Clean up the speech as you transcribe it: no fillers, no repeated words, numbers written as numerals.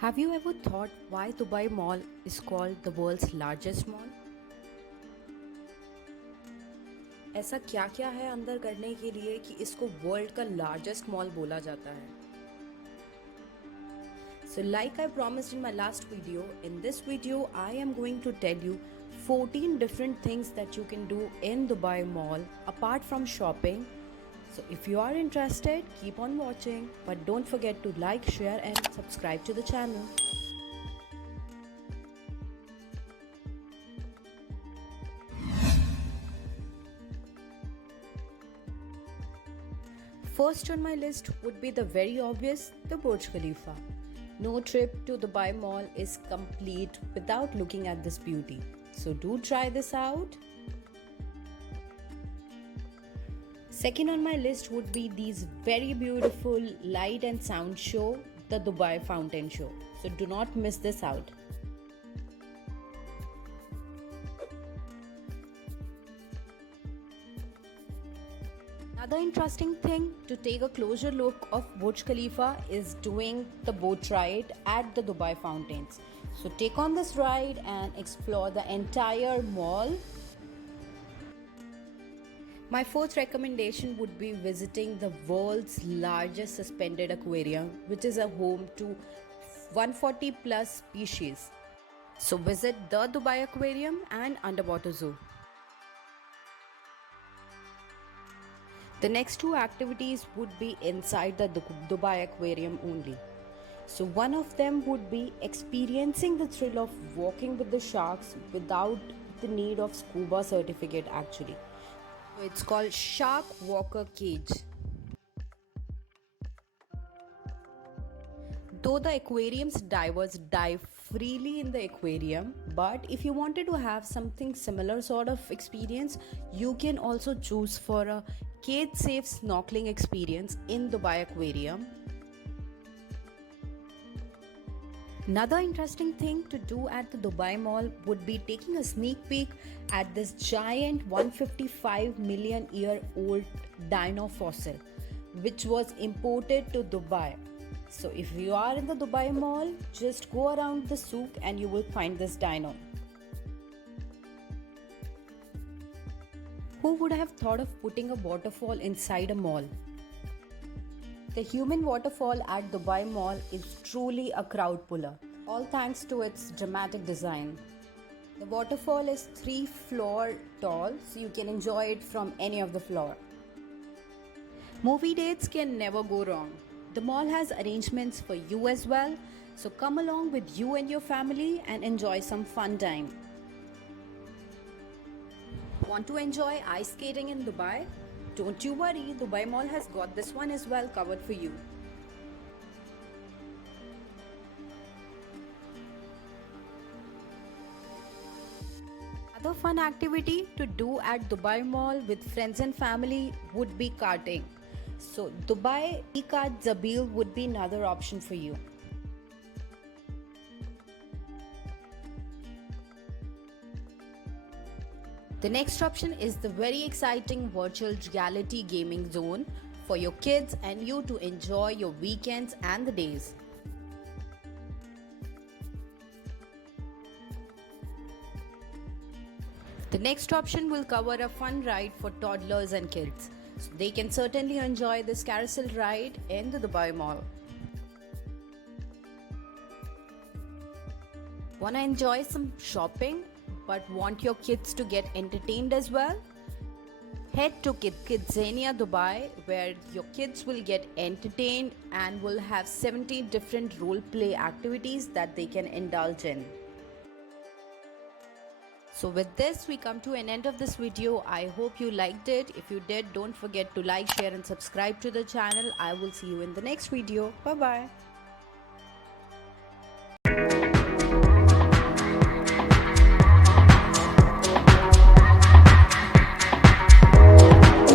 Have you ever thought why Dubai Mall is called the world's largest mall? ऐसा क्या क्या है अंदर करने के लिए कि इसको वर्ल्ड का लार्जेस्ट मॉल बोला जाता है? So like I promised in my last video, in this video I am going to tell you 14 different things that you can do in Dubai Mall apart from shopping. So if you are interested, keep on watching, but don't forget to like, share and subscribe to the channel. First on my list would be the very obvious, the Burj Khalifa. No trip to Dubai Mall is complete without looking at this beauty. So do try this out. Second on my list would be these very beautiful light and sound show, the Dubai Fountain Show. So do not miss this out. Another interesting thing to take a closer look of Burj Khalifa is doing the boat ride at the Dubai fountains. So take on this ride and explore the entire mall. My fourth recommendation would be visiting the world's largest suspended aquarium, which is a home to 140 plus species. So visit the Dubai Aquarium and Underwater Zoo. The next two activities would be inside the Dubai Aquarium only. So one of them would be experiencing the thrill of walking with the sharks without the need of scuba certificate actually. So it's called Shark Walker Cage. Though the aquarium's divers dive freely in the aquarium, but if you wanted to have something similar sort of experience, you can also choose for a cage-safe snorkeling experience in Dubai Aquarium. Another interesting thing to do at the Dubai Mall would be taking a sneak peek at this giant 155 million year old Dino Fossil, which was imported to Dubai. So if you are in the Dubai Mall, just go around the souk and you will find this dino. Who would have thought of putting a waterfall inside a mall? The human waterfall at Dubai Mall is truly a crowd puller, all thanks to its dramatic design. The waterfall is 3 floors tall, so you can enjoy it from any of the floor. Movie dates can never go wrong. The mall has arrangements for you as well, so come along with you and your family and enjoy some fun time. Want to enjoy ice skating in Dubai? Don't you worry, Dubai Mall has got this one as well covered for you. Another fun activity to do at Dubai Mall with friends and family would be karting. So Dubai e-kart Zabil would be another option for you. The next option is the very exciting virtual reality gaming zone for your kids and you to enjoy your weekends and the days. The next option will cover a fun ride for toddlers and kids. So they can certainly enjoy this carousel ride in the Dubai Mall. Wanna enjoy some shopping but want your kids to get entertained as well? Head to Kidzania, Dubai, where your kids will get entertained and will have 70 different role play activities that they can indulge in. So with this, we come to an end of this video. I hope you liked it. If you did, don't forget to like, share and subscribe to the channel. I will see you in the next video. Bye-bye.